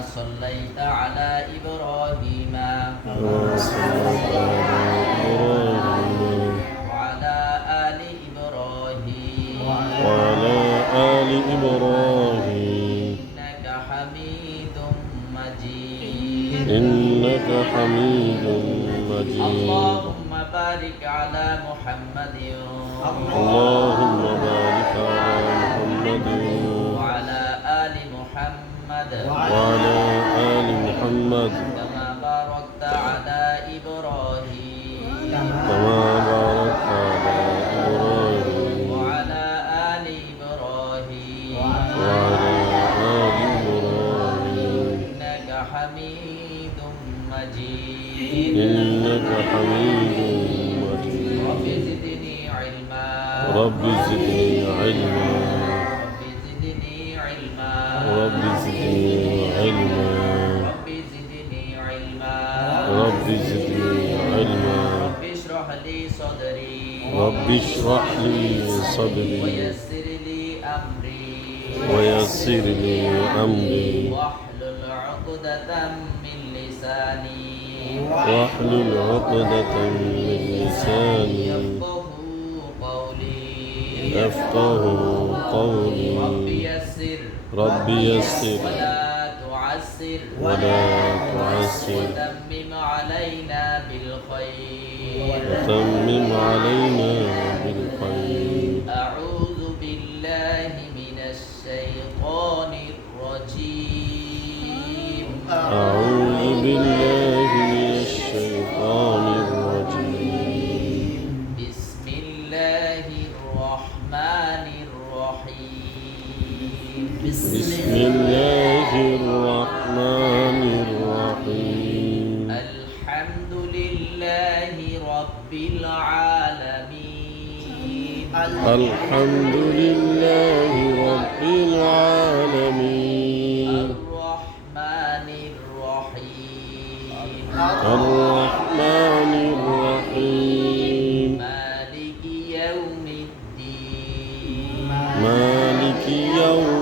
صليت على إبراهيم كما صليت على إبراهيم وعلى آل إبراهيم. وعلى آل إبراهيم. إنك حميد مجيد. إنك حميد مجيد. اللهم بارك على محمد. اللهم بارك على محمد. محمد. وعلى آل محمد. كما باركت على إبراهيم. كما باركت على إبراهيم. وعلى آل إبراهيم. وعلى آل إبراهيم. إنك حميد مجيد. إنك حميد مجيد. رب زدني علما. رب زدني علما. رب زدني علما. رب زدني علما. رب اشرح لي صدري. رب اشرح لي صدري. ويسر لي أمري. ويسر لي أمري. واحلل عقدة من لساني. واحلل عقدة من لساني. يفقه قولي. يفقه قولي. يسر رب يسر ولا تعسر. ولا تعسر. وتمم علينا بالخير. وتمم علينا بالخير. أعوذ بالله من الشيطان الرجيم. أعوذ بالله من الشيطان الرجيم. بسم الله الرحمن الرحيم. بسم الله الرحمن الرحيم. الحمد لله رب العالمين. الحمد لله رب العالمين. الرحمن الرحيم. الرحمن الرحيم. مالك يوم الدين. مالك يوم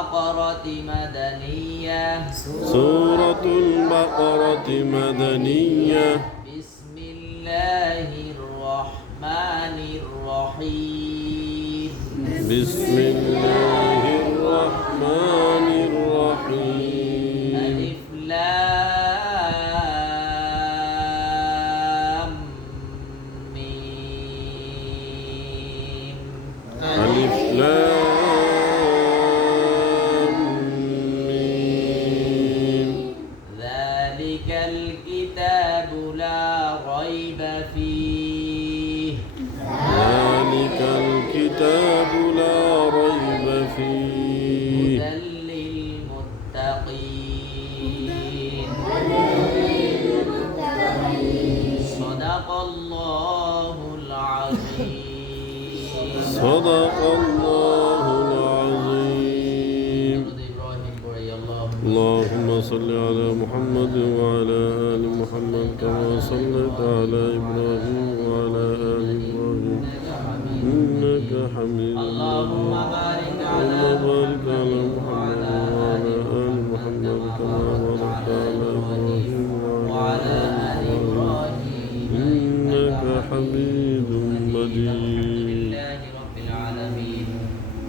البقرة مدنية. سورة البقرة مدنية. بسم الله الرحمن الرحيم. بسم الله الرحمن الرحيم. ألف لام ميم. ألف لام صدق الله العظيم. اللهم صل على محمد وعلى آل محمد كما صليت على إبراهيم وعلى آل إبراهيم. إنك حميد الحمد لله رب العالمين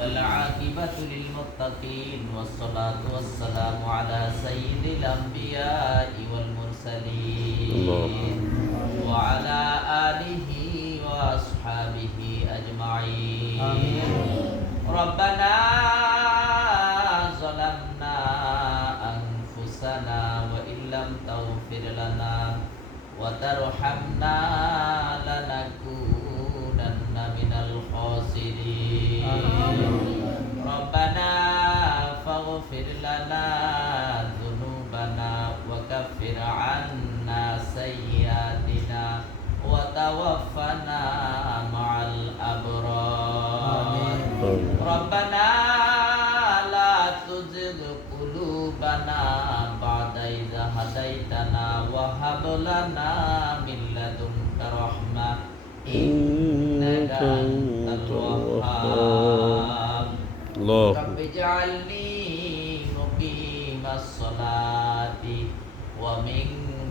والعاقبة للمتقين والصلاة والسلام على سيد الأنبياء والمرسلين. وعلى آله وأصحابه أجمعين. ربنا ظلمنا أنفسنا وإن لم تغفر لنا وترحمنا لنكن ربنا فاغفر لنا الله. رب اجعلني مقيم الصلاة ومن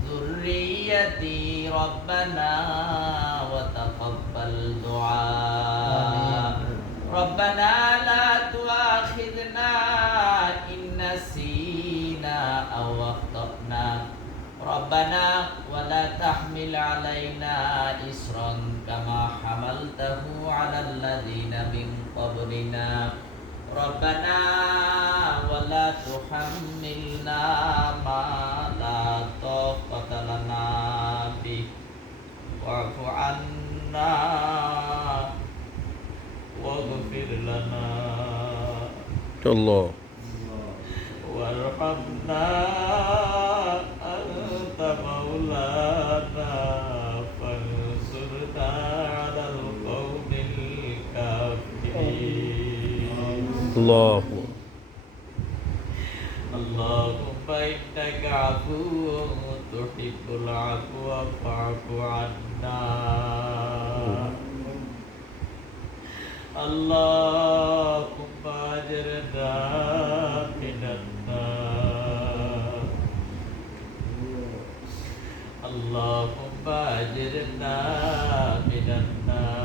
ذريتي ربنا وتقبل دعاء. ربنا لا تؤاخذنا إن نسينا أو أخطأنا. ربنا ولا تحمل علينا إسرا كما حملته على الذين من قبلنا. ربنا ولا تحملنا ما لا طاقة لنا به. واعف عنا واغفر لنا. الله وارحمنا. الله. اللهم إنك عفو تحب العفو فاعف عنا. اللهم أجرنا من النار. اللهم أجرنا من النار.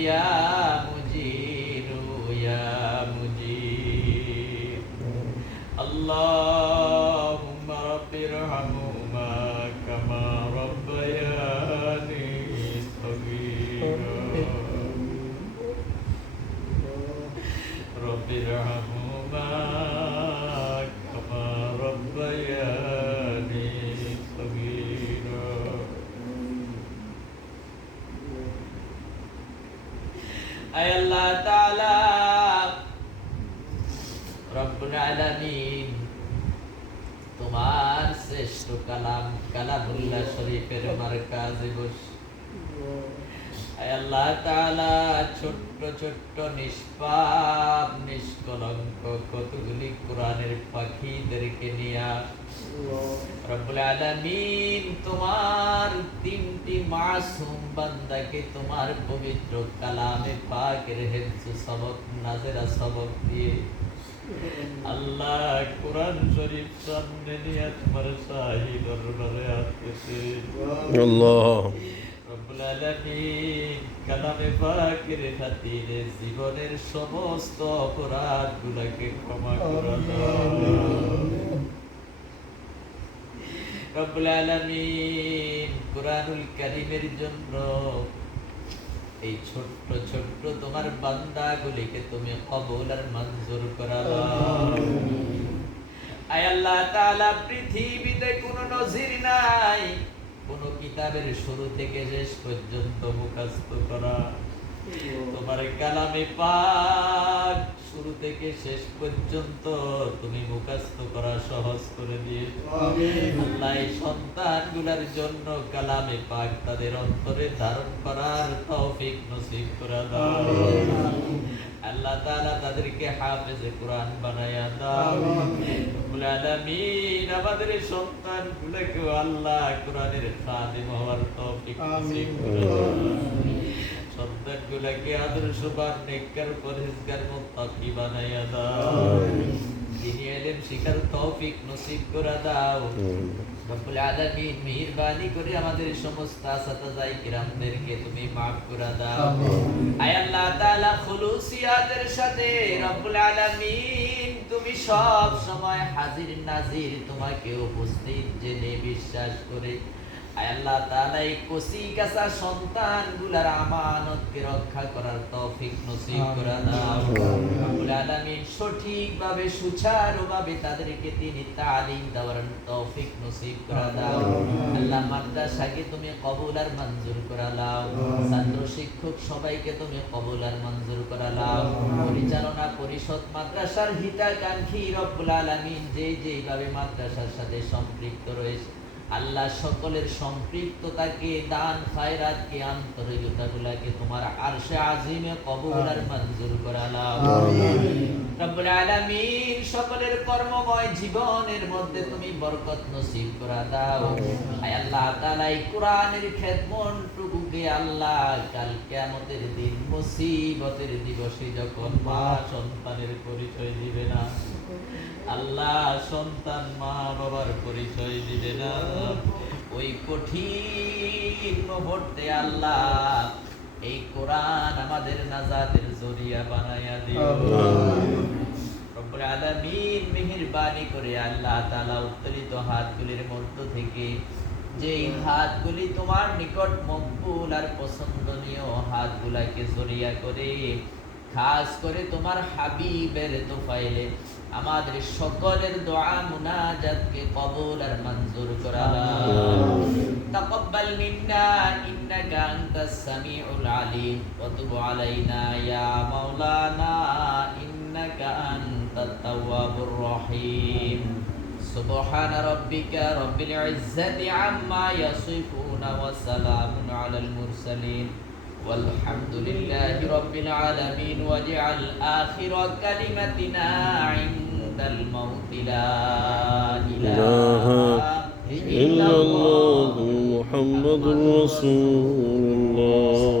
يا مجيد يا مجيد اللهم رب ارحمهما كما ربياني صغيرا رب ارحمهما আলামিন। তোমার শ্রেষ্ঠ কালাম কালামুল্লাহ শরীফের বসে আল্লাহ ছোট্ট ছোট্ট নিষ্পাপ, নিষ্কলঙ্ক কতগুলি কোরআনের পাখিদেরকে নিয়ে। রব্বুল আলামিন, তোমার তিনটি মাসুম বান্দাকে তোমার পবিত্র কালামে পাকের হেফজ সবক, নাজেরা সবক দিয়ে আল্লাহ কোরআন শরীফ সামনে নিয়ে তোমার সাহি দরবারে আসতেছে। আল্লাহ। রব্বুল আলামিন কালামে পাকের খাতিরে জীবনের সমস্ত অপরাধগুলোকে ক্ষমা করে দাও। রব্বুল আলামিন কোরআনুল কারীমের জন্য এই ছোট্ট ছোট্ট তোমার বান্দাগুলিকে তুমি কবুল আর মঞ্জুর করা আয় আল্লাহ তাআলা পৃথিবীতে কোনো নজির নাই কোন কিতাবের শুরু থেকে শেষ পর্যন্ত মুখস্থ করা। তোমার কালামে পাক শুরু থেকে শেষ পর্যন্ত তুমি মুখস্থ করা সহজ করে দিয়ে আল্লাহ সন্তানগুলোর জন্য কালামে পাক তাদের অন্তরে ধারণ করার তৌফিক নসিব করে দাও। আল্লাহ তাআলা তাদেরকে হাফেজে কোরআন বানায়া দাও। রব্বুল আলামিন আমাদের সন্তানগুলোকে আল্লাহ কোরআনের খাদিম হওয়ার তৌফিক নসিব করে দাও। নেককার দাও শিখার তৌফিক নসিব দাও রব্বুল আলামিন মেহেরবানি করে আমাদের সমস্ত কিরামদেরকে তুমি maaf করে দাও আয় আল্লাহ তাআলা খুলুসিয়াতের সাথে রব্বুল আলামিন, তুমি সব সময় হাজির নাজির, তোমাকে উপস্থিত জেনে বিশ্বাস করে আল্লাহ তাআলা এই কচি কাঁচা সন্তানগুলার আমানতকে রক্ষা করার তৌফিক নসিব করে দাও। রব্বুল আলামিন সঠিকভাবে সুচারুভাবে তাদেরকে তিনি তালিম দেওয়ার তৌফিক নসিব করে দাও। আল্লাহ মাদ্রাসাকে তুমি কবুল আর মঞ্জুর করে দাও। ছাত্র শিক্ষক সবাইকে তুমি কবুল আর মঞ্জুর করে দাও। পরিচালনা পরিষদ মাদ্রাসার হিতাকাঙ্ক্ষী রব্বুল আলামিন যে যেইভাবে মাদ্রাসার সাথে সম্পৃক্ত রয়েছে আল্লাহ সকলের সম্পৃক্ততাকে দান খায়রাতকে আন্তরিকতাগুলোকে তোমার আরশে আজিমে কবুল আর মঞ্জুর করালাম। রব্বুল আলামিন সকলের কর্মময় জীবনের মধ্যে তুমি বরকত নসিব করা দাও। আয় আল্লাহ তাআলা এই কোরআনের খেদমতটুকুকে আল্লাহ কাল কিয়ামতের দিন মুসিবতের দিবসে যখন মা সন্তানের পরিচয় দিবে না আল্লাহ সন্তান মা বাবার পরিচয় দিবে না ওই কঠিন মুহূর্তে আল্লাহ এই কোরআন আমাদের নাজাদের জরিয়া বানায়া দিও রব্বুল আলামিন মেহেরবানি করে আল্লাহ তাআলা উত্তোলিত হাতগুলির মধ্য থেকে যে এই হাতগুলি তোমার নিকট মকবুল আর পছন্দনীয় হাতগুলাকে করে খাস করে তোমার হাবিবের তোফাইলে আমাদের সকলের দোয়া মুনাজাতকে কবুল আর মঞ্জুর করা তাকাব্বাল মিন্না ইন্নাকা আনতাস সামিউল আলিম আলাইনা ইয়া মাওলানা ইন্নাকা আনতাত তাওয়াবুর রহিম। سبحان ربك رب العزة عما يصفون وسلام على المرسلين والحمد لله رب العالمين واجعل آخر كلمتنا عند الموت لا إله إلا الله محمد رسول الله.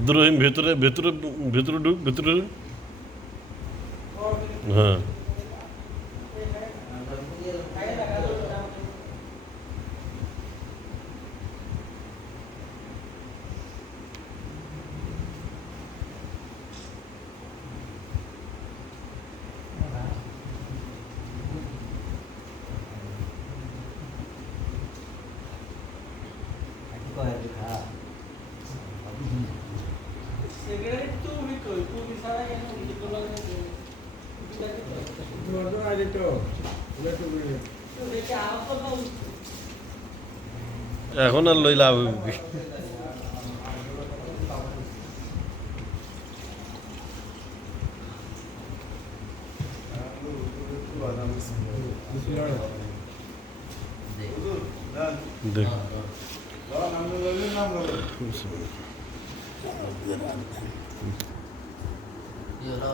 আব্দুর রহিম ভেতরে ভেতরে ভেতরে ঢুক ভেতরে। হ্যাঁ এখন আর লইলা দেখ কি হলো?